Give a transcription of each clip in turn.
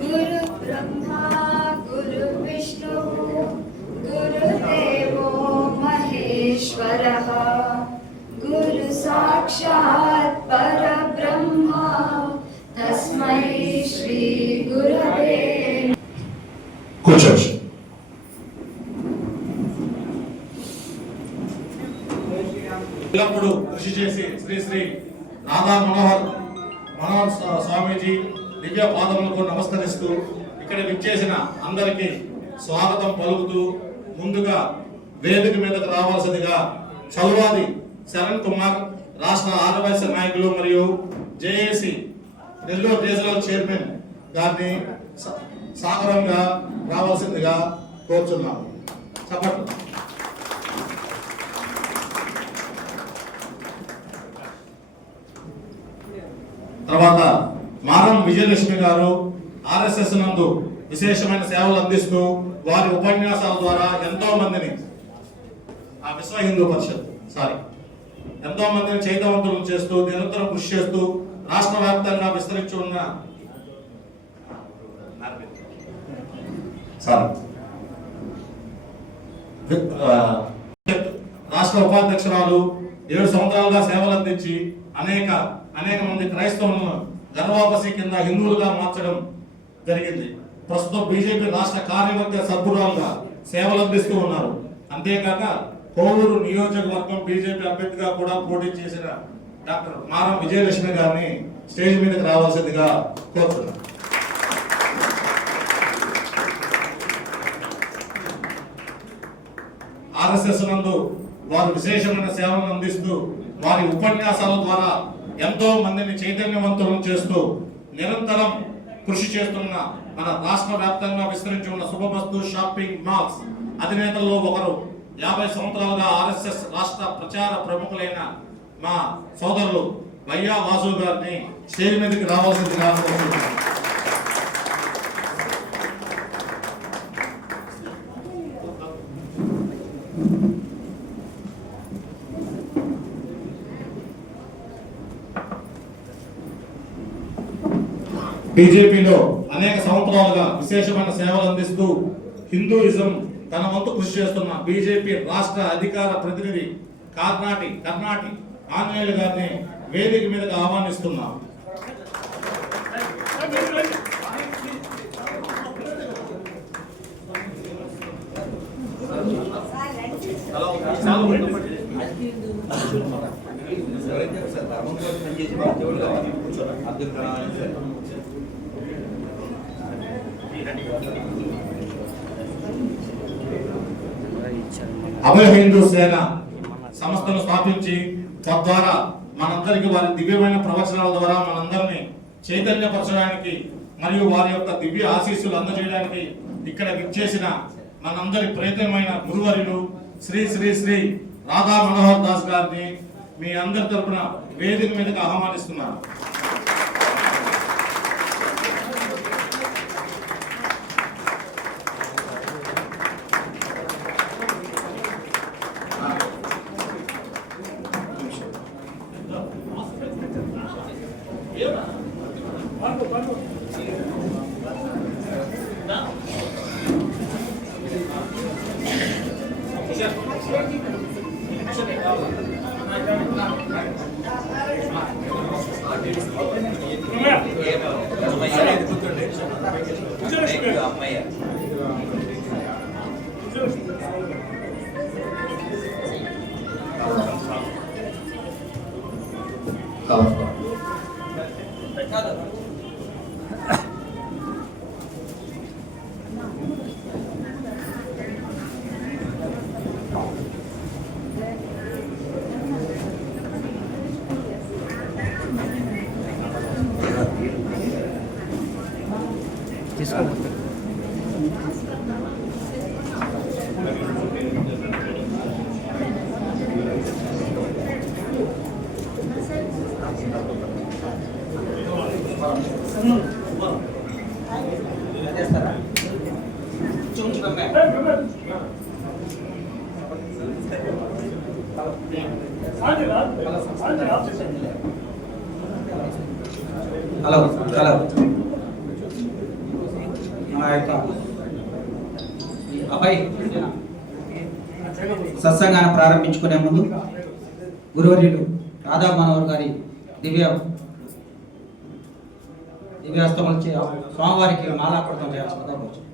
गुरु ब्रह्मा गुरु विष्णु गुरुदेवो महेश्वरः गुरु साक्षात् परब्रह्मा तस्मै श्री गुरवे కూర్చోవచ్చు. ఎల్లప్పుడూ కృషి చేసి శ్రీ శ్రీ రాధా మనోహర్ స్వామీజీ దివ్య పాదములకు నమస్కరిస్తూ ఇక్కడ విచ్చేసిన అందరికీ స్వాగతం పలుకుతూ ముందుగా వేదిక మీదకు రావాల్సిందిగా చల్వాది శరణ్ కుమార్ రాష్ట్ర ఆదివాసీ నాయకులు మరియు జేఏసీ నెల్లూరు రీజనల్ చైర్మన్ గారిని సాగరంగా రావాల్సిందిగా కోరుచున్నాము. చెప్పండి. తర్వాత మారం విజయలక్ష్మి గారు ఆర్ఎస్ఎస్ నందు విశేషమైన సేవలు అందిస్తూ వారి ఉపన్యాసాల ద్వారా ఎంతో మందిని విశ్వ హిందూ పరిషత్ ఎంతో మందిని చైతన్యవంతులను చేస్తూ నిరంతరం కృషి చేస్తూ రాష్ట్ర వ్యాప్తంగా విస్తరించి ఉన్న రాష్ట్ర ఉపాధ్యక్షురాలు 7 సంవత్సరాలుగా సేవలు అందించి అనేక మంది క్రైస్తవులను గర్వాపసి కింద హిందువులుగా మార్చడం జరిగింది. ప్రస్తుతం బీజేపీ రాష్ట్ర కార్యవర్గ సభ్యురాలుగా సేవలు అందిస్తూ ఉన్నారు. అంతేకాక కోవూరు నియోజకవర్గం బీజేపీ అభ్యర్థిగా కూడా పోటీ చేసిన డాక్టర్ మారం విజయలక్ష్మి గారిని స్టేజ్ మీదకి రావాల్సిందిగా కోరుతున్నాను. ఆర్ఎస్ఎస్ నందు వారు విశేషమైన సేవలను అందిస్తూ వారి ఉపన్యాసాల ద్వారా ఎంతో మందిని చైతన్యవంతులను చేస్తూ నిరంతరం కృషి చేస్తున్న మన రాష్ట్ర వ్యాప్తంగా విస్తరించి ఉన్న శుభమస్తు షాపింగ్ మాల్స్ అధినేతల్లో ఒకరు 50 సంవత్సరాలుగా ఆర్ఎస్ఎస్ రాష్ట్ర ప్రచార ప్రముఖులైన మా సోదరులు వయ్యా వాసు గారిని స్టేజ్ మీదకి రావాల్సిందిగా కోరుతున్నాను. బీజేపీలో అనేక సంవత్సరాలుగా విశేషమైన సేవలు అందిస్తూ హిందూయిజం తన వంతు కృషి చేస్తున్న బీజేపీ రాష్ట్ర అధికార ప్రతినిధి కర్ణాటి ఆంజనేయులు గారిని వేదిక మీదకి ఆహ్వానిస్తున్నాం. అభయ హిందూ సేన సంస్థను స్థాపించి తద్వారా మనందరికీ వారి దివ్యమైన ప్రవచనాల ద్వారా మనందరినీ చైతన్యపరచడానికి మరియు వారి యొక్క దివ్య ఆశీస్సులు అందజేయడానికి ఇక్కడ విచ్చేసిన మనందరి ప్రియతమైన గురువర్యులు శ్రీ శ్రీ శ్రీ రాధా మనోహర్ దాస్ గారిని మీ అందరి తరపున వేదిక మీదకి ఆహ్వానిస్తున్నాను. హలో హలో మన యొక్క అబ్బాయి సత్సంగాన్ని ప్రారంభించుకునే ముందు గురువర్యులు రాధా మనోహర్ గారి దివ్యాస్తములచే స్వామివారికి మాలాకృతం చేయాల్సిందిగా కోరుచున్నాను.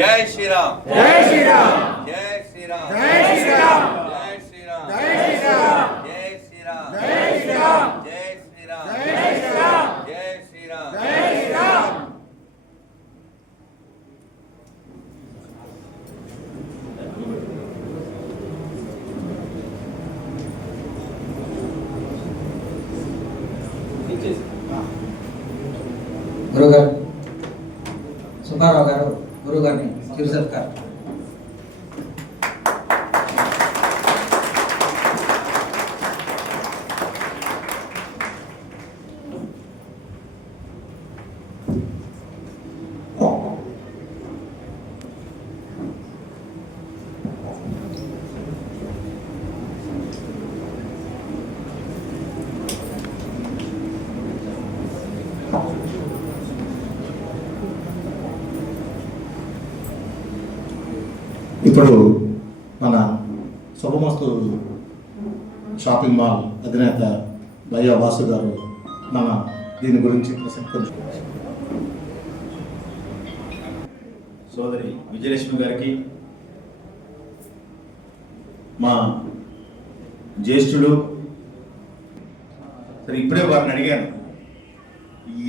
जय श्री राम, जय श्री राम, जय श्री राम, जय श्री राम, जय श्री राम, जय श्री राम, जय श्री राम, जय श्री राम, जय श्री राम, जय श्री राम, जय श्री राम, जय श्री राम। గురుగారు సుబ్బారావు గారు గురువు గారిని చిరు సత్కారం. ఇప్పుడు మన శుభమస్తు షాపింగ్ మాల్ అధినేత భయ్యా వాసు గారు మన దీని గురించి ప్రసంగం. సోదరి విజయలక్ష్మి గారికి, మా జ్యేష్ఠుడు, సరే ఇప్పుడే వారిని అడిగాను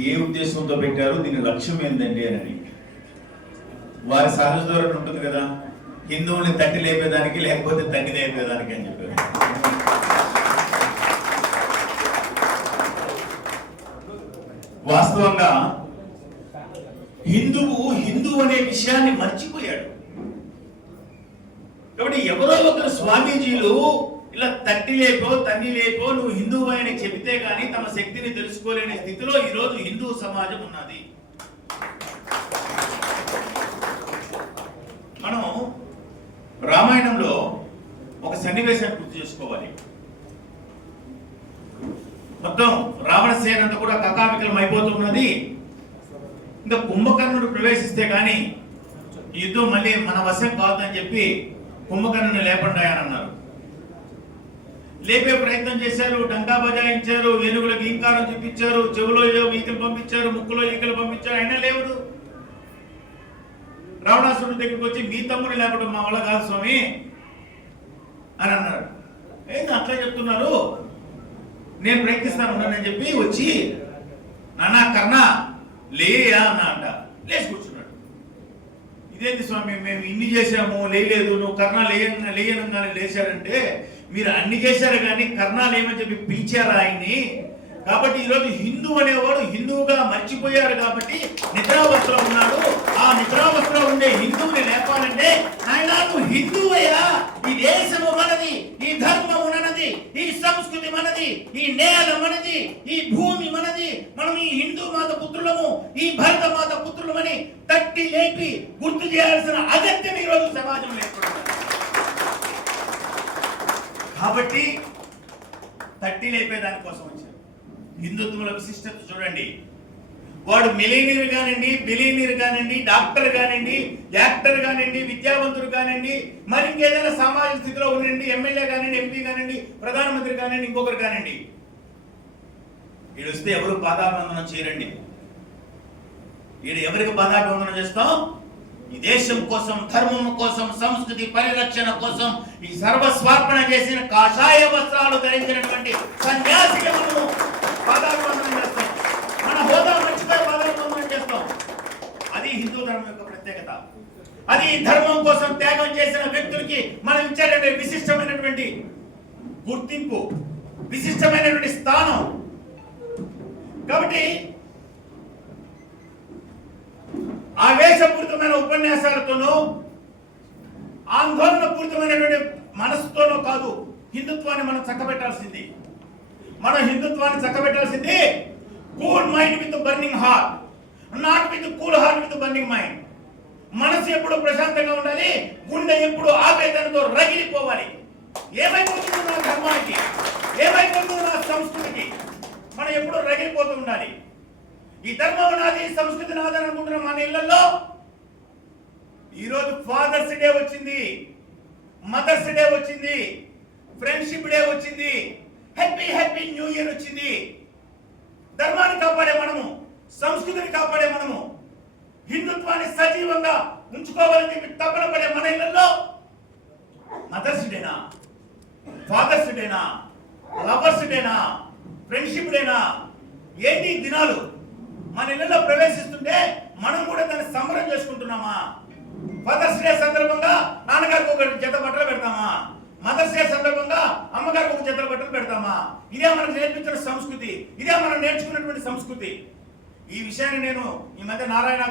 ఏ ఉద్దేశంతో పెట్టారు, దీని లక్ష్యం ఏంటండి అని. వారి సహజ ధోరణి ఉంటుంది కదా, హిందువుల్ని తట్టి లేపేదానికి లేకపోతే తట్టి లేపేదానికి అని చెప్పారు. వాస్తవంగా హిందువు అనే విషయాన్ని మర్చిపోయాడు. కాబట్టి ఎవరో ఒకరు స్వామీజీలు ఇలా తట్టి లేపో తన్ని లేపో నువ్వు హిందువు అని చెబితే గానీ తమ శక్తిని తెలుసుకోలేని స్థితిలో ఈరోజు హిందూ సమాజం ఉన్నది. మనం రామాయణంలో ఒక సన్నివేశాన్ని గుర్తు చేసుకోవాలి. మొత్తం రావణ సేన అంతా కూడా కకావికలం అయిపోతున్నది. ఇంకా కుంభకర్ణుడు ప్రవేశిస్తే కానీ యుద్ధం మళ్ళీ మన వశం కాదని చెప్పి కుంభకర్ణుని లేపండి అని అన్నారు. లేపే ప్రయత్నం చేశారు, డంకా బజాయించారు, ఏనుగులకు ఈంకారం చూపించారు, చెవులో ఈకలు పంపించారు, ముక్కులో ఈకలు పంపించారు, అయినా లేవుడు. రావణాసురుడి దగ్గరికి వచ్చి మీ తమ్ముడు లేపడం మా వల్ల కాదు స్వామి అని అన్నారు. ఏంటి అట్లా చెప్తున్నారు, నేను ప్రయత్నిస్తాను అని చెప్పి వచ్చి నాన్న కర్ణ లేయా అన్న అంట. లేచి కూర్చున్నాడు. ఇదేంటి స్వామి మేము ఇన్ని చేశాము లేయలేదు, నువ్వు కర్ణ లేయనంగానే లేచారంటే మీరు అన్ని చేశారు కానీ కర్ణాలు ఏమని చెప్పి పిలిచారా ఆయన్ని. కాబట్టి ఈరోజు హిందూ అనేవాడు హిందువుగా మర్చిపోయాడు కాబట్టి నిద్రావస్థలో ఉన్నాడు. ఆ నిద్రావస్థలో ఉండే హిందువుని లేపాలంటే ఆయన నువ్వు హిందువయ్యా, ఈ దేశము మనది, ఈ ధర్మము మనది, ఈ సంస్కృతి మనది, ఈ నేల మనది, ఈ భూమి మనది, మనం ఈ హిందూ మాత పుత్రులము, ఈ భరత మాత పుత్రులమని తట్టి లేపి గుర్తు చేయాల్సిన అగత్యం ఈరోజు సమాజంలో ఏర్పడుతుంది. కాబట్టి తట్టి లేపే దానికోసం వచ్చారు. హిందుత్వంలో విశిష్టత చూడండి. వాడు మిలీనియర్ కానివ్వండి, బిలీనియర్ కానివ్వండి, డాక్టర్ కానివ్వండి, యాక్టర్ కానివ్వండి, విద్యావంతుడు కానివ్వండి, మరి ఇంకేదైనా సామాజిక స్థితిలో ఉండండి, ఎమ్మెల్యే కానివ్వండి, ఎంపీ కానివ్వండి, ప్రధానమంత్రి కానివ్వండి, ఇంకొకరు కానివ్వండి, వీడు వస్తే ఎవరు పాదాభివందనం చేయరండి. వీడు ఎవరికి పాదాభివందనం చేస్తాం? ఈ దేశం కోసం, ధర్మం కోసం, సంస్కృతి పరిరక్షణ కోసం ఈ సర్వస్వార్పణ చేసిన కాషాయ వస్త్రాలు ధరించినటువంటి సన్యాసికి మనము పాదాభివందనం చేస్తాం. మన హోదా మర్చిపోయి పాదాభివందనం చేస్తాం. అది హిందూ ధర్మం యొక్క ప్రత్యేకత. అది ధర్మం కోసం త్యాగం చేసిన వ్యక్తులకి మనం ఇచ్చేటటువంటి విశిష్టమైనటువంటి గుర్తింపు, విశిష్టమైనటువంటి స్థానం. కాబట్టి ద్వేషపూరితమైన ఉపన్యాసాలతోనూ ఆందోళన పూరితమైనటువంటి మనసుతోనూ కాదు హిందుత్వాన్ని మనం చక్కబెట్టాల్సింది. మనం హిందుత్వాన్ని చక్కబెట్టాల్సింది cool mind with burning heart, not with cool heart with burning mind. మనసు ఎప్పుడు ప్రశాంతంగా ఉండాలి, గుండె ఎప్పుడు ఆవేదనతో రగిలిపోవాలి. ఏమైపోతుందో నా ధర్మానికి, ఏమైపోతుందో నా సంస్కృతికి, మనం ఎప్పుడు రగిలిపోతూ ఉండాలి. ఈ ధర్మం నాది, సంస్కృతి నాది అని అనుకుంటున్నాం మన ఇళ్లలో. ఈరోజు ఫాదర్స్ డే వచ్చింది, మదర్స్ డే వచ్చింది, ఫ్రెండ్షిప్ డే వచ్చింది, హ్యాపీ హ్యాపీ న్యూ ఇయర్ వచ్చింది. ధర్మాన్ని కాపాడే మనము, సంస్కృతిని కాపాడే మనము, హిందుత్వాన్ని సజీవంగా ఉంచుకోవాలని చెప్పి తపన పడే మన ఇళ్లలో మదర్స్ డేనా, ఫాదర్స్ డేనా, లవర్స్ డేనా, ఫ్రెండ్షిప్ డేనా, ఏంటి దినాలు మన ఇళ్లలో ప్రవేశిస్తుంటే మనం కూడా దాన్ని సంబరం చేసుకుంటున్నామా? ఫాదర్స్ డే సందర్భంగా నాన్నగారికి ఒక జత బట్టలు పెడతామా? మదర్స్ డే సందర్భంగా అమ్మగారికి ఒక జత బట్టలు పెడతామా? ఇదే మనకు నేర్పించిన సంస్కృతి, ఇదే మనం నేర్చుకున్నటువంటి సంస్కృతి. ఈ విషయాన్ని నేను ఈ మధ్య నారాయణ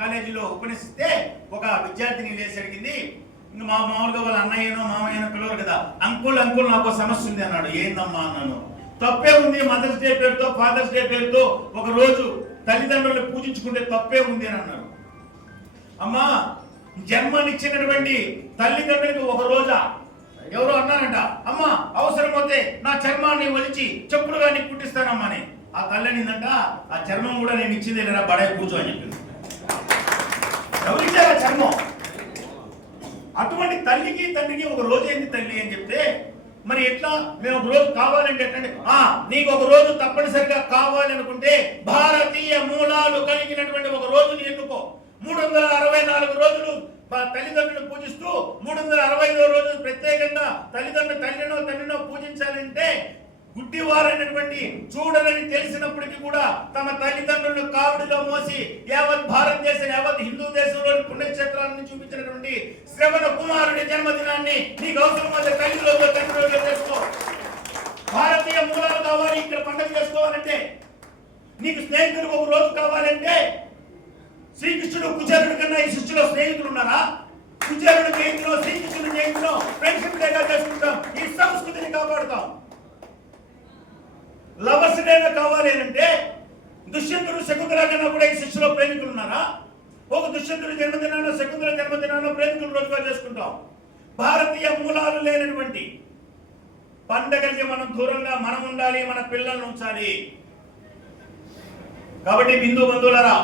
కాలేజీలో ఉపన్యసిస్తే ఒక విద్యార్థిని లేచి అడిగింది, ఇంకా మామూలుగా వాళ్ళ అన్నయ్యనో మామయ్యనో పిలవరు కదా, అంకుల్ అంకుల్ నాకు సమస్య ఉంది అన్నాడు. ఏందమ్మా అన్నాను. తప్పే ఉంది, మదర్స్ డే పేరుతో ఫాదర్స్ డే పేరుతో ఒక రోజు తల్లిదండ్రులను పూజించుకుంటే తప్పే ఉంది అని అన్నారు. అమ్మా, జన్మనిచ్చినటువంటి తల్లిదండ్రులకు ఒక రోజా? ఎవరో అన్నారంట, అమ్మా అవసరమైతే నా చర్మాన్ని ఒలిచి చెప్పులుగా నీకు పుట్టిస్తానమ్మా అని. ఆ తల్లినిందంట, ఆ చర్మం కూడా నేను ఇచ్చింది లేదా బడాయి కూర్చో అని చెప్పింది. ఎవరిచ్చారు ఆ చర్మం? అటువంటి తల్లికి తండ్రికి ఒక రోజు ఏంది తల్లి అని చెప్తే, మరి ఎట్లా మేము ఒక రోజు కావాలంటే ఎట్లంటే, నీకు ఒక రోజు తప్పనిసరిగా కావాలనుకుంటే భారతీయ మూలాలు కలిగినటువంటి ఒక రోజుని ఎన్నుకో. 364 రోజులు తల్లిదండ్రులు పూజిస్తూ 365వ రోజు ప్రత్యేకంగా తల్లినో తండ్రినో పూజించాలంటే గుడ్డివారైనటువంటి చూడలని తెలిసినప్పటికీ కూడా తమ తల్లిదండ్రులను కావుడిలో మోసి యావత్ భారతదేశం, యావత్ హిందూ దేశంలోని పుణ్యక్షేత్రాలను చూపించినటువంటి శ్రవణ కుమారుడి జన్మదినాన్ని నీకు అవసరమైతే తల్లిలో తండ్రిలో చేసుకో. భారతీయ మూలాలు కావాలి, ఇక్కడ పండుగ చేసుకోవాలంటే, నీకు స్నేహితులు ఒక రోజు కావాలంటే, శ్రీకృష్ణుడు కుచేరుడు కన్నా ఈ సృష్టిలో స్నేహితులు ఉన్నారా? కుచేరుడు జయంతిలో, శ్రీకృష్ణుడు జయంతిలో ఫ్రెండ్షిప్ డేగా చేసుకుంటాం, ఈ సంస్కృతిని కాపాడుతాం. లవర్స్ డేగా కావాలి అంటే దుష్యంతుడు శకుంతల కన్నా కూడా ఈ సృష్టిలో ప్రేమికులు ఉన్నారా? ఒక దుష్యంతుడు జన్మదినానో శకుంతల జన్మదినానో ప్రేమికులు రోజుగా చేసుకుంటాం. భారతీయ మూలాలు లేనటువంటి పండగలకి మనం దూరంగా మనం ఉండాలి, మన పిల్లలను ఉంచాలి. కాబట్టి హిందూ బంధువులరా,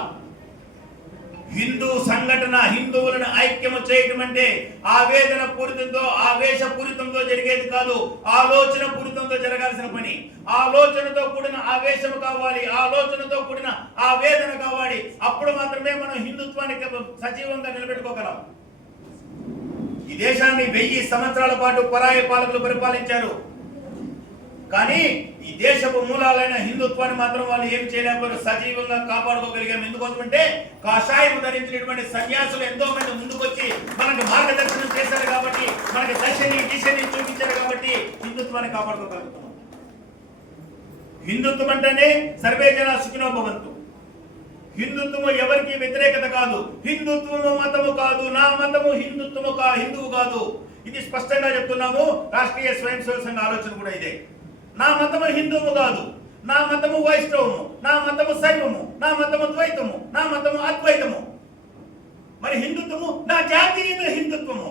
హిందూ సంఘటన, హిందువులను ఐక్యము చేయటం అంటే ఆవేదన పూరితంతో, ఆవేశపూరితంతో జరిగేది కాదు, ఆలోచన పూరితంతో జరగాల్సిన పని. ఆలోచనతో కూడిన ఆవేశము కావాలి, ఆలోచనతో కూడిన ఆవేదన కావాలి. అప్పుడు మాత్రమే మనం హిందుత్వాన్ని సజీవంగా నిలబెట్టుకోగలం. ఈ దేశాన్ని 1000 సంవత్సరాల పాటు పరాయి పాలకులు పరిపాలించారు. కానీ ఈ దేశపు మూలాలైన హిందుత్వాన్ని మాత్రం వాళ్ళు ఏం చేయలేకపోయారు, సజీవంగా కాపాడుకోగలిగాం. ఎందుకోసమంటే కాషాయం ధరించినటువంటి సన్యాసులు ఎంతో మంది ముందుకొచ్చి మనకు మార్గదర్శనం చేశారు కాబట్టి, మనకి దిశని చూపించారు కాబట్టి హిందుత్వాన్ని కాపాడుకోగలుగుతాం. హిందుత్వం అంటేనే సర్వే జన సుఖినో భవంతు. హిందుత్వము ఎవరికి వ్యతిరేకత కాదు, హిందుత్వము మతము కాదు, నా మతము హిందువు కాదు. ఇది స్పష్టంగా చెప్తున్నాము. రాష్ట్రీయ స్వయం సేవక సంఘ ఆలోచన కూడా ఇదే. నా మతము హిందువు కాదు, నా మతము వైష్ణవము, నా మతము శైవము, నా మతము ద్వైతము, నా మతము అద్వైతము. మరి హిందుత్వము నా జాతీయ హిందుత్వము.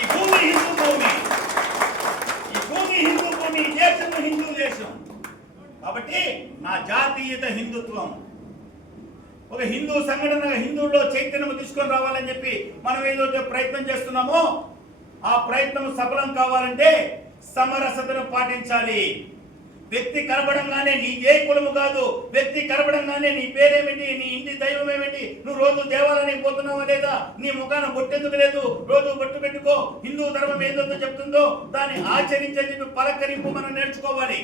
ఈ భూమి హిందూ భూమి, ఈ భూమి హిందూ భూమి, దేశము హిందూ దేశం. కాబట్టి నా జాతీయత హిందుత్వం. ఒక హిందూ సంఘటన, హిందువుల్లో చైతన్యం తీసుకొని రావాలని చెప్పి మనం ఏదైతే ప్రయత్నం చేస్తున్నామో ఆ ప్రయత్నం సఫలం కావాలంటే సమరసతను పాటించాలి. వ్యక్తి కనబడంగానే నీ ఏ కులము కాదు, వ్యక్తి కనబడంగానే నీ పేరేమిటి, నీ ఇంటి దైవం ఏమిటి, నువ్వు రోజు దేవాలయానికి పోతున్నావా లేదా, నీ ముఖాన బొట్టెందుకు లేదు, రోజు బొట్టు పెట్టుకో, హిందూ ధర్మం ఏదో చెప్తుందో దాన్ని ఆచరించని చెప్పి పలకరింపు మనం నేర్చుకోవాలి.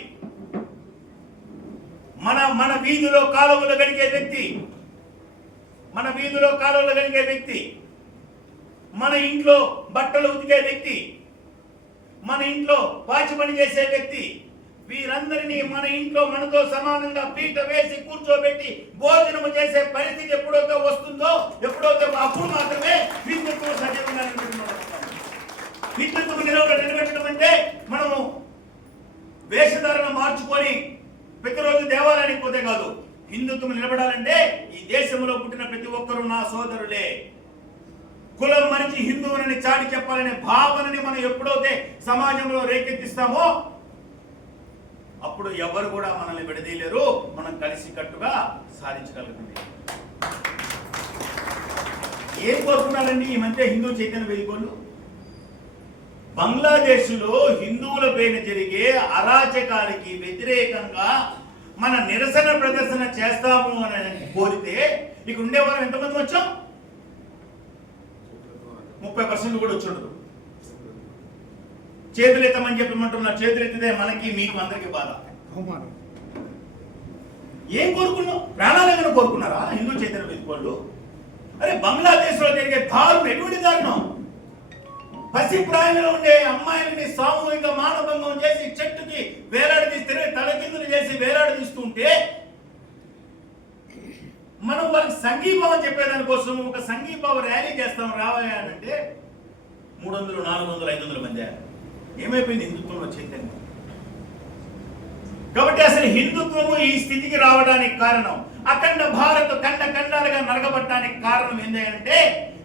మన వీధిలో కాలువలు గడిగే వ్యక్తి, మన వీధిలో కాలువలు గడిగే వ్యక్తి, మన ఇంట్లో బట్టలు ఉతికే వ్యక్తి, మన ఇంట్లో పాచి పని చేసే వ్యక్తి, వీరందరినీ మన ఇంట్లో మనతో సమానంగా పీట వేసి కూర్చోబెట్టి భోజనము చేసే పరిస్థితి ఎప్పుడైతే వస్తుందో, ఎప్పుడైతే ఆ ఒక్కరు నా సోదరులే. కులం మరిచి హిందువులని చాటి చెప్పాలనే భావనని మనం ఎప్పుడైతే సమాజంలో రేకెత్తిస్తామో అప్పుడు ఎవరు కూడా మనల్ని విడదీయలేరు. మనం కలిసి కట్టుగా సాధించగలుగుతుంది. ఏం కోరుకున్నారండి ఈ మధ్య హిందూ చైతన్య వేదికలు? బంగ్లాదేశ్లో హిందువుల పైన జరిగే అరాచకాలకి వ్యతిరేకంగా మన నిరసన ప్రదర్శన చేస్తాము అని కోరితే ఇక ఉండేవారు ఎంతమంది వచ్చాం? 30% కూడా వచ్చి ఉండదు. చేతులు ఎత్తమని చెప్పమంటున్నారు. చేతులు ఎత్తితే మనకి మీకు అందరికి బాధ. ఏం కోరుకున్నాం? ప్రాణాలను కోరుకున్నారా హిందూ చైతన్య వేదికలు? అరే బంగ్లాదేశ్ లో జరిగే దారుణం ఎటువంటి దారుణం? పసిప్రాయంలో ఉండే అమ్మాయిలని సామూహిక మానభంగం చేసి చెట్టుకి వేలాడదీస్తే తలకిందులు చేసి వేలాడదీస్తుంటే మనం వాళ్ళకి సంఘీభావం చెప్పేదానికోసం ఒక సంఘీభావ ర్యాలీ చేస్తాం రావాలంటే 300, 400, 500 మంది. ఏమైపోయింది హిందుత్వంలో చైతన్యం? కాబట్టి అసలు హిందుత్వము ఈ స్థితికి రావడానికి కారణం, అఖండ భారత్ ఖండ ఖండాలుగా నరగబట్టడానికి కారణం ఏంటంటే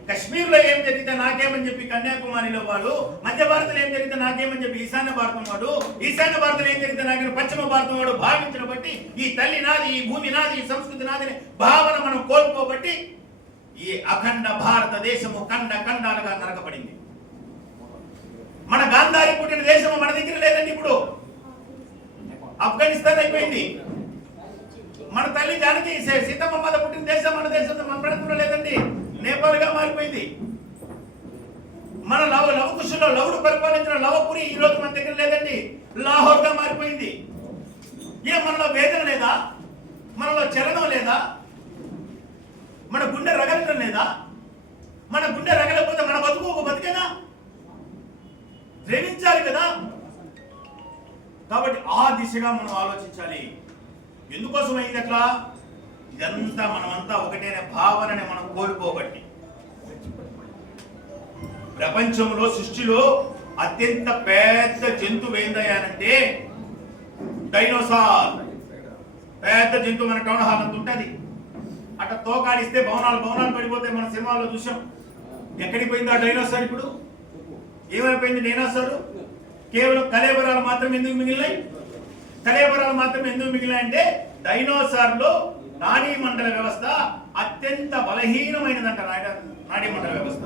కశ్మీర్లో ఏం జరిగితే నాకేమని చెప్పి కన్యాకుమారిలో వాడు, మధ్య భారత్లో ఏం జరిగితే నాకేమని చెప్పి ఈశాన్య భారతం వాడు, ఈశాన్య భారత్లో ఏం జరిగితే నాకే పశ్చిమ భారతం వాడు భావించడం బట్టి ఈ తల్లి నాది, ఈ భూమి నాది, ఈ సంస్కృతి నాది అనే భావన మనం కోల్పోబట్టి ఈ అఖండ భారతదేశము ఖండ ఖండాలుగా నరకబడింది. మన గాంధారి పుట్టిన దేశము మన దగ్గర లేదండి. ఇప్పుడు ఆఫ్ఘనిస్తాన్ అయిపోయింది. మన తల్లి జానకి సీతమ్మ మాత పుట్టిన దేశం మన దేశంలో మన ప్రయత్నంలో లేదండి. నేపాల్ గా మారిపోయింది. మన లవకుశలో లవుడు పరిపాలించిన లవపురి ఈ రోజు మన దగ్గర లేదండి. లాహోర్ గా మారిపోయింది. మనలో వేదన లేదా? మనలో చలనం లేదా? మన గుండె రగలటం లేదా? మన గుండె రగలకపోతే మన బతుకు ఒక బతికేనా? ద్రవించాలి కదా. కాబట్టి ఆ దిశగా మనం ఆలోచించాలి. ఎందుకోసం అయింది అట్లా? ఇదంతా మనమంతా ఒకటేనే భావనని మనం కోల్పోబట్టి. ప్రపంచంలో సృష్టిలో అత్యంత పెద్ద జంతువు ఏందయ్యానంటే డైనోసార్. పెద్ద జంతువు మన టౌన్ హాల్ అంత ఉంటుంది. అట్లా తోకాడిస్తే భవనాలు పడిపోతాయి. మన సినిమాలో చూసాం. ఎక్కడికి పోయింది ఆ డైనోసార్? ఇప్పుడు ఏమైపోయింది డైనోసార్? కేవలం కళేబరాలు మాత్రం ఎందుకు మిగిలినాయి? కళేబరాలు మాత్రం ఎందుకు మిగిలినాయంటే డైనోసార్ లో నాడీ మండల వ్యవస్థ అత్యంత బలహీనమైనదంట. నాడీ మండల వ్యవస్థ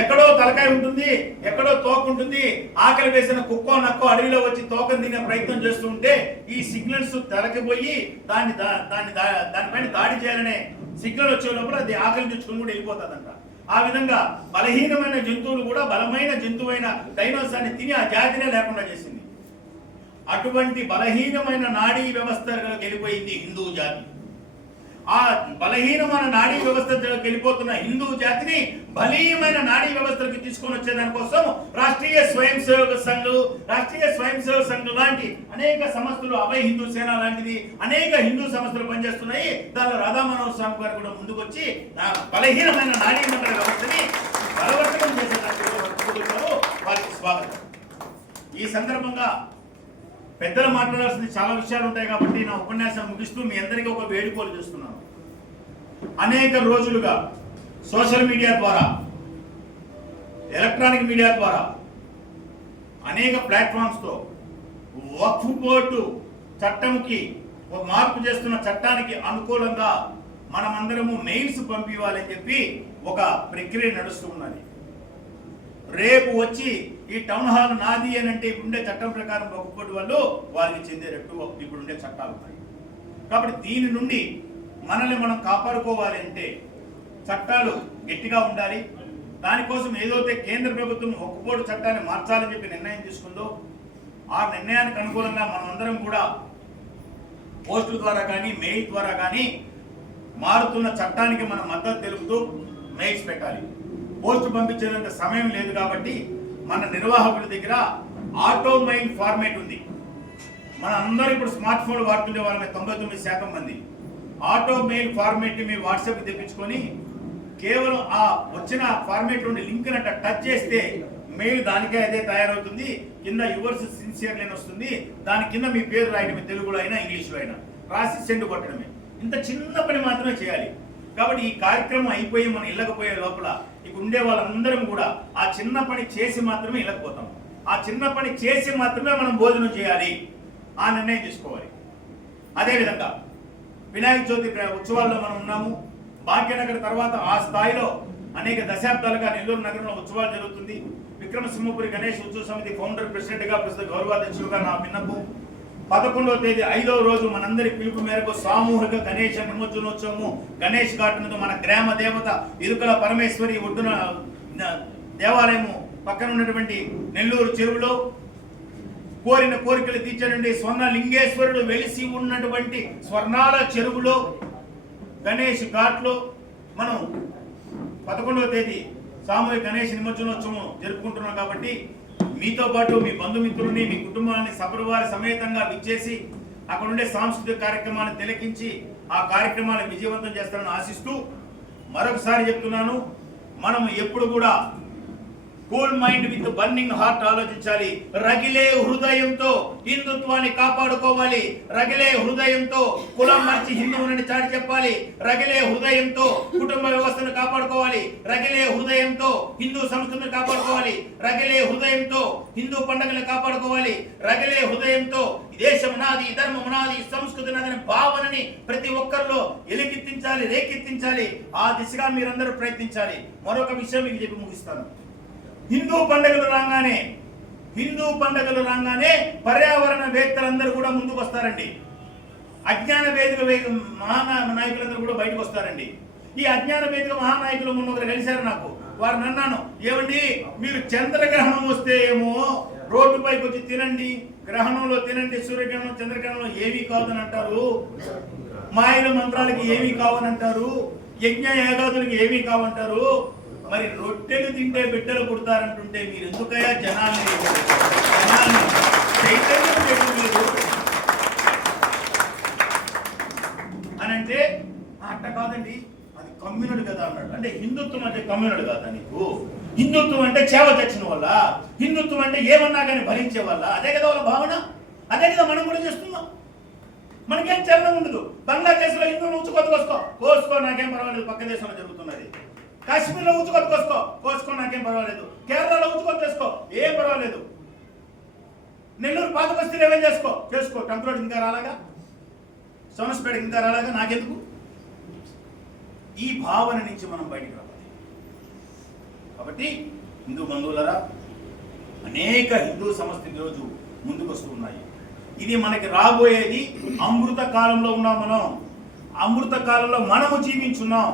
ఎక్కడో తలకాయ ఉంటుంది, ఎక్కడో తోక ఉంటుంది. ఆకలి వేసిన కుక్కో నక్కో అడవిలో వచ్చి తోకను తినే ప్రయత్నం చేస్తుంటే ఈ సిగ్నల్స్ తలకిపోయి దానిపైన దాడి చేయాలనే సిగ్నల్ వచ్చే లోపల అది ఆకలి తెచ్చుకుని కూడా వెళ్ళిపోతుందంట. ఆ విధంగా బలహీనమైన జంతువులు కూడా బలమైన జంతువైన డైనోసార్ని తిని ఆ జాతినే లేకుండా చేసింది. అటువంటి బలహీనమైన నాడీ వ్యవస్థలకు వెళ్ళిపోయింది హిందూ జాతి. ఆ బలహీనమైన నాడీ వ్యవస్థలోకి వెళ్ళిపోతున్న హిందూ జాతిని బలీయమైన నాడీ వ్యవస్థలకు తీసుకొని వచ్చేదానికోసం రాష్ట్రీయ స్వయం సేవక సంఘ్ లాంటి అనేక సంస్థలు, అభయ హిందూ సేన లాంటిది అనేక హిందూ సంస్థలు పనిచేస్తున్నాయి. దానిలో రాధామనోహర్ స్వామి గారు కూడా ముందుకొచ్చి బలహీనమైన నాడీ మండల వ్యవస్థని బలవర్తనం చేసేదానికి వారికి స్వాగతం. ఈ సందర్భంగా పెద్దలు మాట్లాడాల్సింది చాలా విషయాలు ఉంటాయి కాబట్టి నా ఉపన్యాసం ముగిస్తూ మీ అందరికీ ఒక వేడుకోలు చేస్తున్నాను. అనేక రోజులుగా సోషల్ మీడియా ద్వారా, ఎలక్ట్రానిక్ మీడియా ద్వారా, అనేక ప్లాట్ఫామ్స్తో వక్ఫ్ బోర్డు చట్టంకి ఒక మార్పు చేస్తున్న చట్టానికి అనుకూలంగా మనమందరము మెయిల్స్ పంపివ్వాలని చెప్పి ఒక ప్రక్రియ నడుస్తూ ఉన్నది. రేపు వచ్చి ఈ టౌన్ హాల్ నాది అని అంటే ఇప్పుడుండే చట్టం ప్రకారం వక్ఫ్ బోర్డు వాళ్ళు వారికి చెందేటట్టు ఇప్పుడుండే చట్టాలు ఉన్నాయి. కాబట్టి దీని నుండి మనల్ని మనం కాపాడుకోవాలి అంటే చట్టాలు గట్టిగా ఉండాలి. దానికోసం ఏదైతే కేంద్ర ప్రభుత్వం వక్ఫ్ బోర్డు చట్టాన్ని మార్చాలని చెప్పి నిర్ణయం తీసుకుందో ఆ నిర్ణయానికి అనుకూలంగా మనమందరం కూడా పోస్టుల ద్వారా కానీ మెయిల్ ద్వారా కానీ మారుతున్న చట్టానికి మనం మద్దతు తెలుపుతూ మెయిల్స్ పెట్టాలి. పోస్టు పంపించేంత సమయం లేదు కాబట్టి మన నిర్వాహకుల దగ్గర ఆటో మెయిల్ ఫార్మేట్ ఉంది. మన అందరూ ఇప్పుడు స్మార్ట్ ఫోన్ వాడుతుండే వాళ్ళని 99% మంది ఆటో మెయిల్ ఫార్మేట్ మీ వాట్సాప్ తెప్పించుకొని కేవలం ఆ వచ్చిన ఫార్మేట్ నుండి లింక్ టచ్ చేస్తే మెయిల్ దానికే అదే తయారవుతుంది. కింద యువర్స్ సిన్సియర్లీ వస్తుంది. దాని కింద మీ పేరు రాయడమే, తెలుగులో అయినా ఇంగ్లీష్లో అయినా రాసి సెండ్ కొట్టడమే. ఇంత చిన్న పని మాత్రమే చేయాలి. కాబట్టి ఈ కార్యక్రమం అయిపోయి మనం ఇళ్ళకపోయే లోపల ఇక ఉండే వాళ్ళందరం కూడా ఆ చిన్న పని చేసి మాత్రమే ఇళ్ళకపోతాం. ఆ చిన్న పని చేసి మాత్రమే మనం భోజనం చేయాలి, ఆ నిర్ణయం తీసుకోవాలి. అదేవిధంగా వినాయక చవితి ఉత్సవాల్లో మనం ఉన్నాము. భాగ్యనగర్ తర్వాత ఆ స్థాయిలో అనేక దశాబ్దాలుగా నెల్లూరు నగరంలో ఉత్సవాలు జరుగుతుంది. విక్రమసింహపురి గణేష్ ఉత్సవ సమితి ఫౌండర్ ప్రెసిడెంట్గా ప్రస్తుత గౌరవాధ్యక్షులుగా నా విన్నపం. 11వ తేదీ 5వ రోజు మనందరి పిలుపు మేరకు సామూహిక గణేష నిమజ్జనోత్సవము గణేష్ ఘాట్ మన గ్రామ దేవత ఇరుకల పరమేశ్వరి ఒడ్డున దేవాలయము పక్కన ఉన్నటువంటి నెల్లూరు చెరువులో కోరిన కోరికలు తీర్చడండి స్వర్ణ లింగేశ్వరుడు వెలిసి ఉన్నటువంటి స్వర్ణాల చెరువులో గణేష్ ఘాట్లో మనం 11వ తేదీ సామూహిక గణేష్ నిమజ్జనోత్సవం జరుపుకుంటున్నాం. కాబట్టి మీతో పాటు మీ బంధుమిత్రుల్ని మీ కుటుంబాన్ని సపరివారి సమేతంగా విచ్చేసి అక్కడ ఉండే సాంస్కృతిక కార్యక్రమాన్ని తిలకించి ఆ కార్యక్రమాన్ని విజయవంతం చేస్తారని ఆశిస్తూ మరొకసారి చెప్తున్నాను, మనం ఎప్పుడు కూడా cool mind with burning heart ఆలోచించాలి. రగిలే హృదయంతో హిందుత్వాన్ని కాపాడుకోవాలి. రగిలే హృదయంతో కులం మర్చి హిందువులని చాటి చెప్పాలి. రగిలే హృదయంతో కుటుంబ వ్యవస్థను కాపాడుకోవాలి. రగిలే హృదయంతో హిందూ సంస్కృతిని కాపాడుకోవాలి. రగిలే హృదయంతో హిందూ పండుగలను కాపాడుకోవాలి. రగిలే హృదయంతో దేశం నాది, ధర్మం నాది, సంస్కృతి నాదని భావనని ప్రతి ఒక్కరిలో ఎలికెత్తించాలి, రేకెత్తించాలి. ఆ దిశగా మీరందరూ ప్రయత్నించాలి. మరొక విషయం మీకు చెప్పి ముగిస్తాను. హిందూ పండుగలు రాగానే పర్యావరణవేత్తలందరూ కూడా ముందుకు వస్తారండి. అజ్ఞాన వేదిక మహానాయకులందరూ కూడా బయటకు వస్తారండి. ఈ అజ్ఞాన వేదిక మహానాయకులు మొన్న ఒకరు కలిశారు నాకు. వారిని అన్నాను, ఏమండి మీరు చంద్రగ్రహణం వస్తే ఏమో రోడ్డుపైకి వచ్చి తినండి, గ్రహణంలో తినండి, సూర్యగ్రహణం చంద్రగ్రహణంలో ఏమీ కాదని అంటారు, మాయల మంత్రాలకి ఏమీ కావని అంటారు, యజ్ఞ యాగాదులకి ఏమీ కావంటారు, మరి రొట్టెలు తింటే బిడ్డలు పుడతారంటుంటే మీరు ఎందుకయ్యా జనాల్ని చైతన్యం మీరు అని అంటే అట్ట కాదండి, అది కమ్యూనల్ కదా అన్నాడు. అంటే హిందుత్వం అంటే కమ్యూనల్ కాదా నీకు? హిందుత్వం అంటే చేవ తెచ్చిన వల్ల, హిందుత్వం అంటే ఏమన్నా కానీ భరించే వల్ల, అదే కదా వాళ్ళ భావన, అదే కదా మనం కూడా చేస్తున్నాం. మనకేం చలనం ఉండదు. బంగ్లాదేశ్లో హిందువులు ఉచ్చుకొత్త కోసుకో నాకేం పర్వాలేదు, పక్క దేశంలో జరుగుతున్నది. కాశ్మీర్లో ఉచ్చుకొత్త కోసుకో నాకేం పర్వాలేదు. కేరళలో ఉచ్చుకొత్త చేసుకో ఏం పర్వాలేదు. నెల్లూరు పాత బస్తీలు ఏమేం చేసుకో టంకురోడ్ ఇంకా రాలాగా, సోనస్పేట ఇంకా రాలాగా, నాకెందుకు? ఈ భావన నుంచి మనం బయటికి రావాలి. కాబట్టి హిందూ బంధువులరా, అనేక హిందూ సంస్థలు ఈరోజు ముందుకు వస్తున్నాయి. ఇది మనకి రాబోయేది అమృత కాలంలో ఉన్నాం. మనం అమృత కాలంలో మనము జీవించున్నాం.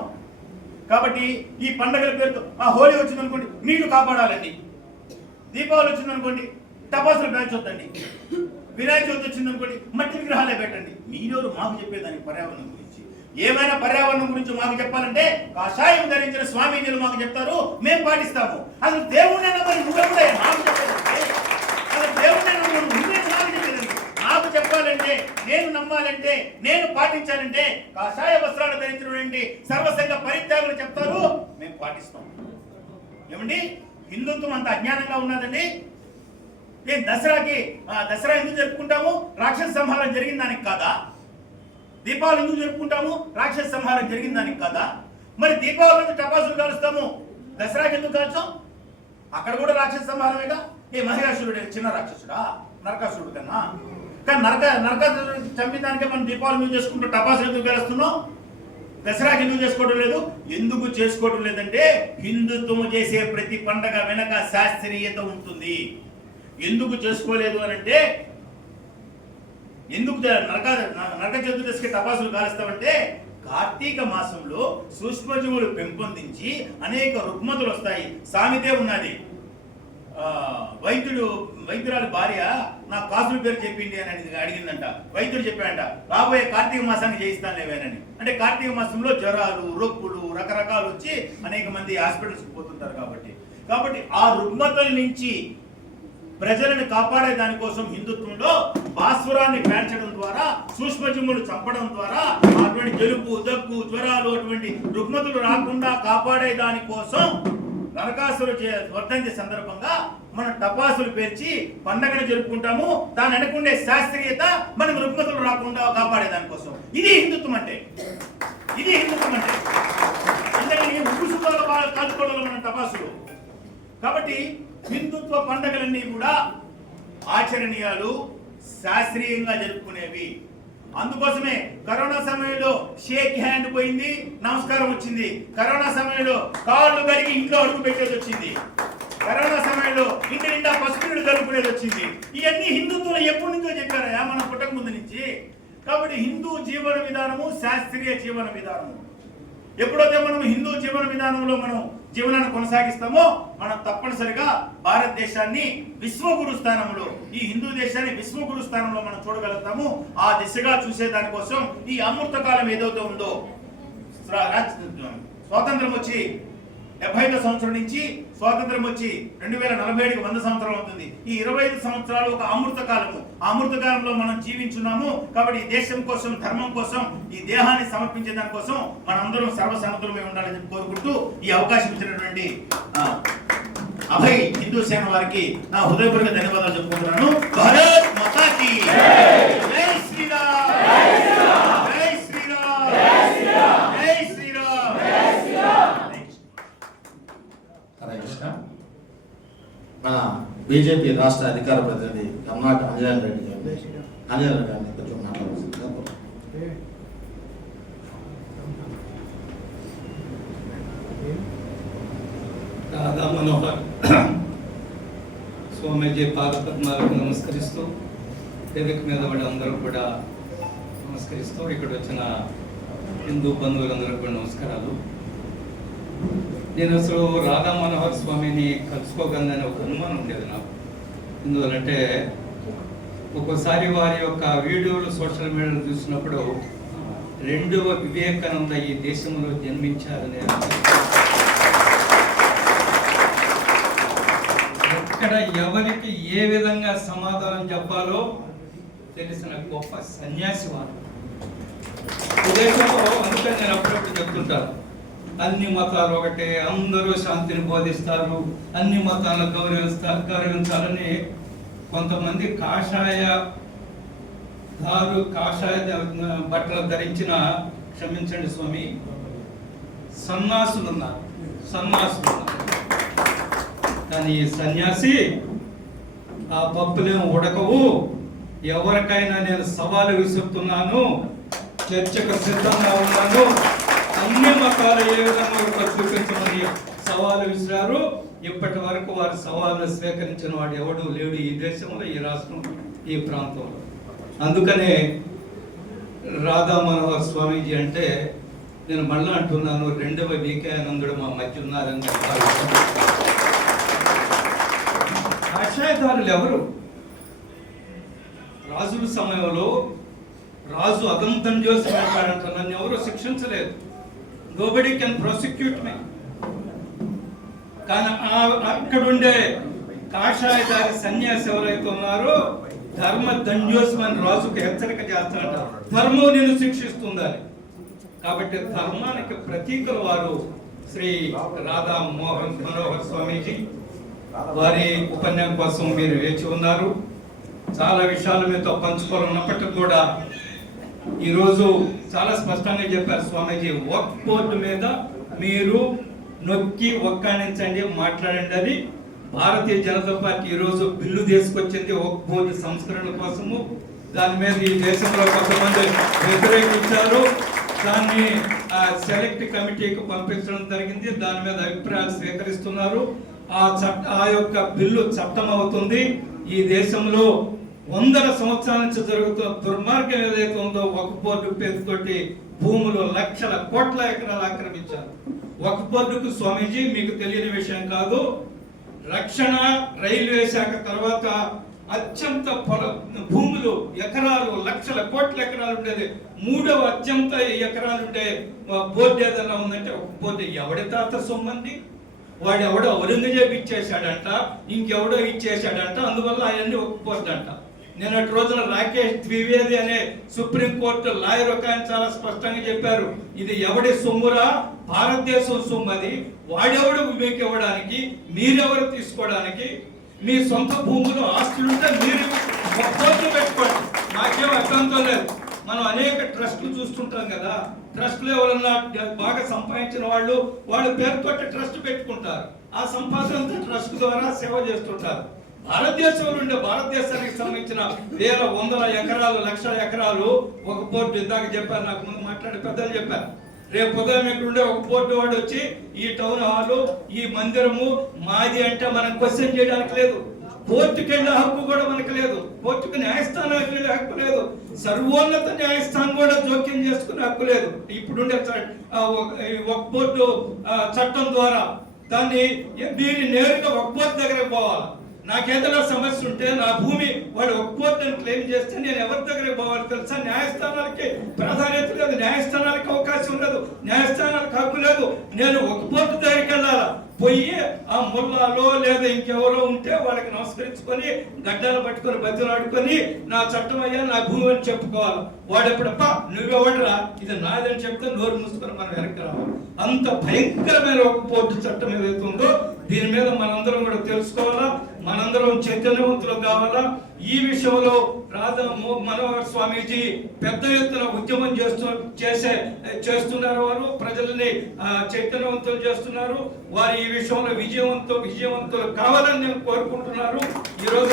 కాబట్టి ఈ పండుగల పేరుతో హోలీ వచ్చిందనుకోండి నీళ్లు కాపాడాలండి, దీపావళి వచ్చిందనుకోండి టపాసులు పేల్చొద్దండి, వినాయక చవితి వచ్చిందనుకోండి మట్టి విగ్రహాలే పెట్టండి. మీరెవరు మాకు చెప్పేదానికి పర్యావరణం గురించి? ఏమైనా పర్యావరణం గురించి మాకు చెప్పాలంటే కాషాయం ధరించిన స్వామీజీలు మాకు చెప్తారు, మేము పాటిస్తాము. అసలు దేవుడిని నమ్మని నువ్వెప్పుడే మాకు చెప్పేదంటే, అసలు దేవుడిని నమ్మని నువ్వే నాకు చెప్పేదండి. నాకు చెప్పాలంటే, నేను నమ్మాలంటే, నేను పాటించాలంటే కాషాయ వస్త్రాలు ధరించినటువంటి సర్వసంగ పరిత్యాగులు చెప్తారు, మేము పాటిస్తాం. ఏమండి హిందుత్వం అంత అజ్ఞానంగా ఉన్నదండి. నేను దసరా ఎందుకు జరుపుకుంటాము? రాక్షస సంహారం జరిగిన దానికి కాదా? దీపావళి ఎందుకు జరుపుకుంటాము? రాక్షస సంహారం జరిగిన దానికి కాదా? మరి దీపావళి నుంచి టపాసులు కాలుస్తాము, దసరాకి ఎందుకు కాల్చాం? అక్కడ కూడా రాక్షస సంహారమేగా. ఏ మహిషాసురుడు చిన్న రాక్షసుడా నరకాసురుడు కన్నా? కానీ నరకాసురుడు చంపేదానికే మనం దీపావళి ఎందుకు చేసుకుంటాం, టపాసులు ఎందుకు కాలుస్తున్నాం? దసరాకి ఎందుకు చేసుకోవడం లేదు? ఎందుకు చేసుకోవడం లేదంటే హిందుత్వం చేసే ప్రతి పండగ వెనక శాస్త్రీయత ఉంటుంది. ఎందుకు చేసుకోలేదు అని అంటే, ఎందుకు నరక చతుర్దశికి టపాసులు కాలుస్తామంటే కార్తీక మాసంలో సూక్ష్మజీవులు పెంపొందించి అనేక రుగ్మతులు వస్తాయి. సామెతే ఉన్నది, వైద్యురాలి భార్య నా కాసుల పేరు చెప్పింది అని అడిగిందంట. వైద్యుడు చెప్పాడంట, రాబోయే కార్తీక మాసాన్ని చేయిస్తాను లేవేనని. అంటే కార్తీక మాసంలో జ్వరాలు, రొప్పులు రకరకాలు వచ్చి అనేక మంది హాస్పిటల్స్కి పోతుంటారు. కాబట్టి ఆ రుగ్మతల నుంచి ప్రజలను కాపాడే దానికోసం హిందుత్వంలో భాస్వరాన్ని పేర్చడం ద్వారా, సూక్ష్మజీవులు చంపడం ద్వారా అటువంటి జలుబు, దగ్గు, జ్వరాలు అటువంటి రుగ్మతులు రాకుండా కాపాడే దానికోసం నరకాసురు వర్ధంతి సందర్భంగా మనం టపాసులు పేర్చి పండగను జరుపుకుంటాము. దాని వెనకుండే శాస్త్రీయత మనం రుగ్మతులు రాకుండా కాపాడే దానికోసం. ఇది హిందుత్వం అంటే. అంతేగాని ఉప్పుసులో కాల్చుకోవడం మన టపాసులు. కాబట్టి హిందుత్వ పండగలన్నీ కూడా ఆచరణీయాలు, శాస్త్రీయంగా జరుపుకునేవి. అందుకోసమే కరోనా సమయంలో షేక్ హ్యాండ్ పోయింది, నమస్కారం వచ్చింది. కరోనా సమయంలో కాళ్ళు కడిగి ఇంట్లో అడుగు పెట్టేది వచ్చింది. కరోనా సమయంలో ఇంటి నిండా పసుపుడు జరుపుకునేది వచ్చింది. ఇవన్నీ హిందుత్వం ఎప్పటి నుంచో చెప్పారా మన పుట్టక ముందు నుంచి. కాబట్టి హిందూ జీవన విధానము శాస్త్రీయ జీవన విధానము. ఎప్పుడైతే మనం హిందూ జీవన విధానంలో మనం జీవనాన్ని కొనసాగిస్తామో మనం తప్పనిసరిగా భారతదేశాన్ని విశ్వగురు స్థానంలో, ఈ హిందూ దేశాన్ని విశ్వగురు స్థానంలో మనం చూడగలుగుతాము. ఆ దిశగా చూసే దానికోసం ఈ అమృతకాలం ఏదైతే ఉందో, స్వాతంత్రం వచ్చి 75వ సంవత్సరం నుంచి స్వాతంత్రం వచ్చి 2047కి 100 సంవత్సరాలు అవుతుంది. ఈ 25 సంవత్సరాలు ఒక అమృత కాలము. ఆ అమృత కాలంలో మనం జీవించున్నాము. కాబట్టి ఈ దేశం కోసం, ధర్మం కోసం, ఈ దేహాన్ని సమర్పించే దానికోసం మనందరం సర్వసన్నద్ధులమై ఉండాలని చెప్పి కోరుకుంటూ ఈ అవకాశం ఇచ్చినటువంటి అభయ్ హిందూ సేన వారికి నా హృదయపూర్వక ధన్యవాదాలు చెప్పుకుంటున్నాను. భారత్ మాతా కీ జై శ్రీరామ్, జై శ్రీరామ్, జై శ్రీరామ్, జై శ్రీరామ్. హరే కృష్ణ. మన బీజేపీ రాష్ట్ర అధికార ప్రతినిధి కర్ణాటక అంజనేయ రెడ్డి గారిని కొంచెం మాట్లాడుతుంది. రాధా మనోహర్ స్వామీజీ పాదపద్మాలకు నమస్కరిస్తూ, వేదిక మీద వాళ్ళందరూ కూడా నమస్కరిస్తూ, ఇక్కడ వచ్చిన హిందూ బంధువులందరూ కూడా నమస్కారాలు. నేను అసలు రాధా మనోహర్ స్వామిని కలుసుకోగలనని ఒక అనుమానం ఉండేది నాకు. ఎందువలంటే ఒక్కోసారి వారి యొక్క వీడియోలు సోషల్ మీడియాలో చూసినప్పుడు రెండవ వివేకానంద ఈ దేశంలో జన్మించారనే ఎక్కడ ఎవరికి ఏ విధంగా సమాధానం చెప్పాలో తెలిసిన గొప్ప సన్యాసి వారు ఈ దేశంలో. అందుకని నేను అప్పుడప్పుడు చెప్తుంటాను, అన్ని మతాలు ఒకటే, అందరూ శాంతిని బోధిస్తారు, అన్ని మతాలను గౌరవించాలని కొంతమంది కాషాయ బట్టలు ధరించిన, క్షమించండి స్వామి, సన్యాసులు ఉన్నారు. కానీ ఈ సన్యాసి ఆ పప్పులేం ఉడకవు, ఎవరికైనా నేను సవాలు విసురుతున్నాను, చర్చకు సిద్ధంగా ఉన్నాను, అన్ని మతాలు ఏ విధంగా చూపించమని సవాలు విసిరారు. ఇప్పటి వరకు వారి సవాళ్ళను స్వీకరించిన వాడు ఎవడు లేడు ఈ దేశంలో, ఈ రాష్ట్రం, ఈ ప్రాంతంలో. అందుకనే రాధా మనోహర్ స్వామీజీ అంటే నేను మళ్ళీ అంటున్నాను, రెండవ వివేకానందుడు మా మధ్య ఉన్నారని. ఆశయదారులు ఎవరు? రాజుల సమయంలో రాజు అదంతం చేసి మాట్లాడంట, నన్ను ఎవరు శిక్షించలేదు, నోబడీ కెన్ ప్రాసిక్యూట్ మీ. కానీ అక్కడుండే కాషాయదారి సన్యాసి ఎవరైతే ఉన్నారో ధర్మ దండ్యోస్మని రాజుకు హెచ్చరిక చేస్తారంట, ధర్మం నేను శిక్షిస్తుందని. కాబట్టి ధర్మానికి ప్రతీకలు వారు శ్రీ రాధా మనోహర్ స్వామీజీ. వారి ఉపన్యాసం కోసం మీరు వేచి ఉన్నారు. చాలా విషయాలు మీతో పంచుకోవాలన్నప్పటికీ కూడా ఈరోజు చాలా స్పష్టంగా చెప్పారు స్వామీజీ, వక్ఫ్ బోర్డు మీద మీరు నొక్కి ఒక్కాణించండి, మాట్లాడండి. అది భారతీయ జనతా పార్టీ ఈరోజు బిల్లు తీసుకొచ్చింది వక్ఫ్ బోర్డు సంస్కరణ కోసము. దాని మీద ఈ దేశంలో కొంతమంది వ్యతిరేకించారు. దాన్ని సెలెక్ట్ కమిటీకి పంపించడం జరిగింది. దాని మీద అభిప్రాయాలు స్వీకరిస్తున్నారు. ఆ యొక్క బిల్లు చట్టం అవుతుంది. ఈ దేశంలో 100 సంవత్సరాల నుంచి జరుగుతున్న దుర్మార్గం ఏదైతే ఉందో, వక్ఫ్ బోర్డు పేరుతోటి భూములు లక్షల కోట్ల ఎకరాలు ఆక్రమించారు. వక్ఫ్ బోర్డుకు స్వామీజీ మీకు తెలియని విషయం కాదు, రక్షణ రైల్వే శాఖ తర్వాత అత్యంత భూములు ఎకరాలు లక్షల కోట్ల ఎకరాలు ఉండేది. 3వ అత్యంత ఎకరాలు ఉండే బోర్డు ఏదైనా ఉందంటే ఒక బోర్డు. ఎవడి తాత సొమ్మంది, వాడు ఎవడో ఔరంగజేబు ఇచ్చేసాడంట, ఇంకెవడో ఇచ్చేసాడంట, అందువల్ల అవన్నీ ఒక బోర్డు అంట. నిన్నటి రోజున రాకేష్ ద్వివేది అనే సుప్రీంకోర్టు లాయర్ ఒక ఆయన చాలా స్పష్టంగా చెప్పారు, ఇది ఎవడి సొమ్మురా, భారతదేశం సొమ్ము, అది వాడెవడు మీకు ఇవ్వడానికి, మీరెవరు తీసుకోవడానికి. మీ సొంత భూములు ఆస్తులుంటే మీరు ఒక బోర్డు పెట్టుకోండి, నాకేం అభ్యంతరం లేదు. మనం అనేక ట్రస్టులు చూస్తుంటాం కదా. ట్రస్టులు ఎవరన్నా బాగా సంపాదించిన వాళ్ళు వాళ్ళ పేరుతో ట్రస్ట్ పెట్టుకుంటారు. ఆ సంపాదన ట్రస్ట్ ద్వారా సేవ చేస్తుంటారు. భారతదేశంలో ఉండే భారతదేశానికి సంబంధించిన వేల వందల ఎకరాలు లక్షల ఎకరాలు ఒక పోర్టు, ఇందాక చెప్పారు, నాకు ముందు మాట్లాడే పెద్దలు చెప్పారు. రేపు ఉదయం ఇక్కడ ఉండే ఒక పోర్టు వాడు వచ్చి ఈ టౌన్ హాలు ఈ మందిరము మాది అంటే మనం క్వశ్చన్ చేయడానికి లేదు. కోర్టుకు వెళ్ళే హక్కు కూడా మనకు లేదు. కోర్టుకు న్యాయస్థానానికి వెళ్ళే హక్కు లేదు. సర్వోన్నత న్యాయస్థానం కూడా జోక్యం చేసుకునే హక్కు లేదు. ఇప్పుడుండే ఒక పోర్టు చట్టం ద్వారా దాన్ని మీరు నేరుగా ఒక పోర్టు దగ్గరకు పోవాలి. నాకేదైనా సమస్య ఉంటే నా భూమి వాడు ఒక పోర్టుని క్లెయిమ్ చేస్తే నేను ఎవరి దగ్గరికి పోవాలి తెలుసా? న్యాయస్థానాలకి ప్రాధాన్యత లేదు, న్యాయస్థానాలకు అవకాశం లేదు, న్యాయస్థానాలకు హక్కు లేదు. నేను ఒక పోర్టు దగ్గరికి వెళ్ళాలా? పోయి ఆ ముల్లాలో లేదా ఇంకెవరో ఉంటే వాళ్ళకి నమస్కరించుకొని గడ్డలు పట్టుకొని బతిలాడుకొని నా చట్టం అయ్యా నా భూమి అని చెప్పుకోవాలి. వాడు ఎప్పుడప్ప నువ్వెవడరా ఇది నాదని చెప్తే నోరు మూసుకొని మనం వెనక్కి రావాలి. అంత భయంకరమైన ఒక పోర్టు చట్టం ఏదైతే ఉందో దీని మీద మనందరం కూడా తెలుసుకోవాలా, మనందరం చైతన్యవంతులు కావాలా. ఈ విషయంలో రాధా మనోహర్ స్వామీజీ పెద్ద ఎత్తున ఉద్యమం చేస్తున్నారు. వారు ప్రజల్ని చైతన్యవంతులు చేస్తున్నారు. వారు ఈ విషయంలో విజయవంతులు కావాలని నేను కోరుకుంటున్నారు. ఈరోజు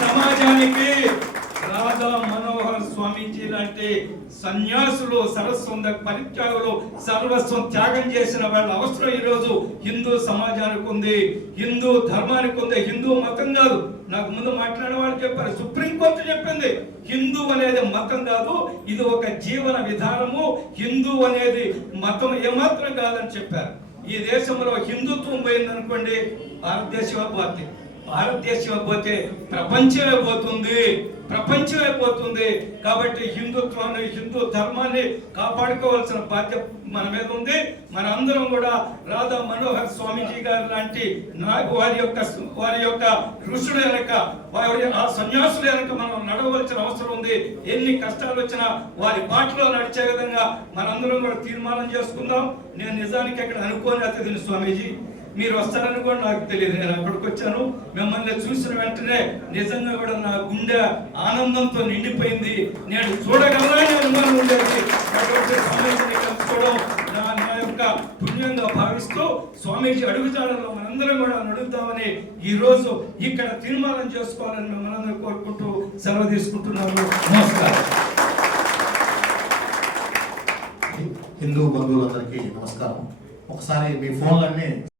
సమాజానికి రాధా మనోహర్ స్వామీజీ లాంటి సన్యాసులు, సరస్వంద పరిత్యాగులు, సర్వస్వం త్యాగం చేసిన వాళ్ళ అవసరం ఈరోజు హిందూ సమాజానికి ఉంది, హిందూ ధర్మానికి ఉంది. హిందూ మతం కాదు. నాకు ముందు మాట్లాడే వాళ్ళు చెప్పారు, సుప్రీంకోర్టు చెప్పింది హిందూ అనేది మతం కాదు, ఇది ఒక జీవన విధానము. హిందూ అనేది మతం ఏమాత్రం కాదని చెప్పారు. ఈ దేశంలో హిందుత్వం పోయిందనుకోండి, భారతదేశం పోతే ప్రపంచమే పోతుంది. కాబట్టి హిందుత్వాన్ని, హిందూ ధర్మాన్ని కాపాడుకోవాల్సిన బాధ్యత మన మీద ఉంది. మనందరం కూడా రాధా మనోహర్ స్వామీజీ గారు లాంటి వారి యొక్క ఋషుల వెనక, వారి ఆ సన్యాసుల వెనక మనం నడవలసిన అవసరం ఉంది. ఎన్ని కష్టాలు వచ్చినా వారి బాటలో నడిచే విధంగా మనందరం కూడా తీర్మానం చేసుకుందాం. నేను నిజానికి అక్కడ అనుకోని అతిథిని స్వామీజీ, మీరు వస్తారని కూడా నాకు తెలియదు. నేను అక్కడికి వచ్చాను, మిమ్మల్ని చూసిన వెంటనే నిజంగా కూడా నా గుండె ఆనందంతో నిండిపోయింది. నేను చూడగలనని అనుమానం ఉండేది. స్వామీజీని కలుసుకోవడం నా యొక్క పుణ్యంగా భావిస్తూ స్వామీజీ అడుగుజాడలో మనందరం కూడా నడుద్దామని ఈ రోజు ఇక్కడ తీర్మానం చేసుకోవాలని మనందరం కోరుకుంటూ సెలవు తీసుకుంటున్నాను. నమస్కారం. హిందూ బంధువులందరికీ నమస్కారం. ఒకసారి మీ ఫోన్లన్నీ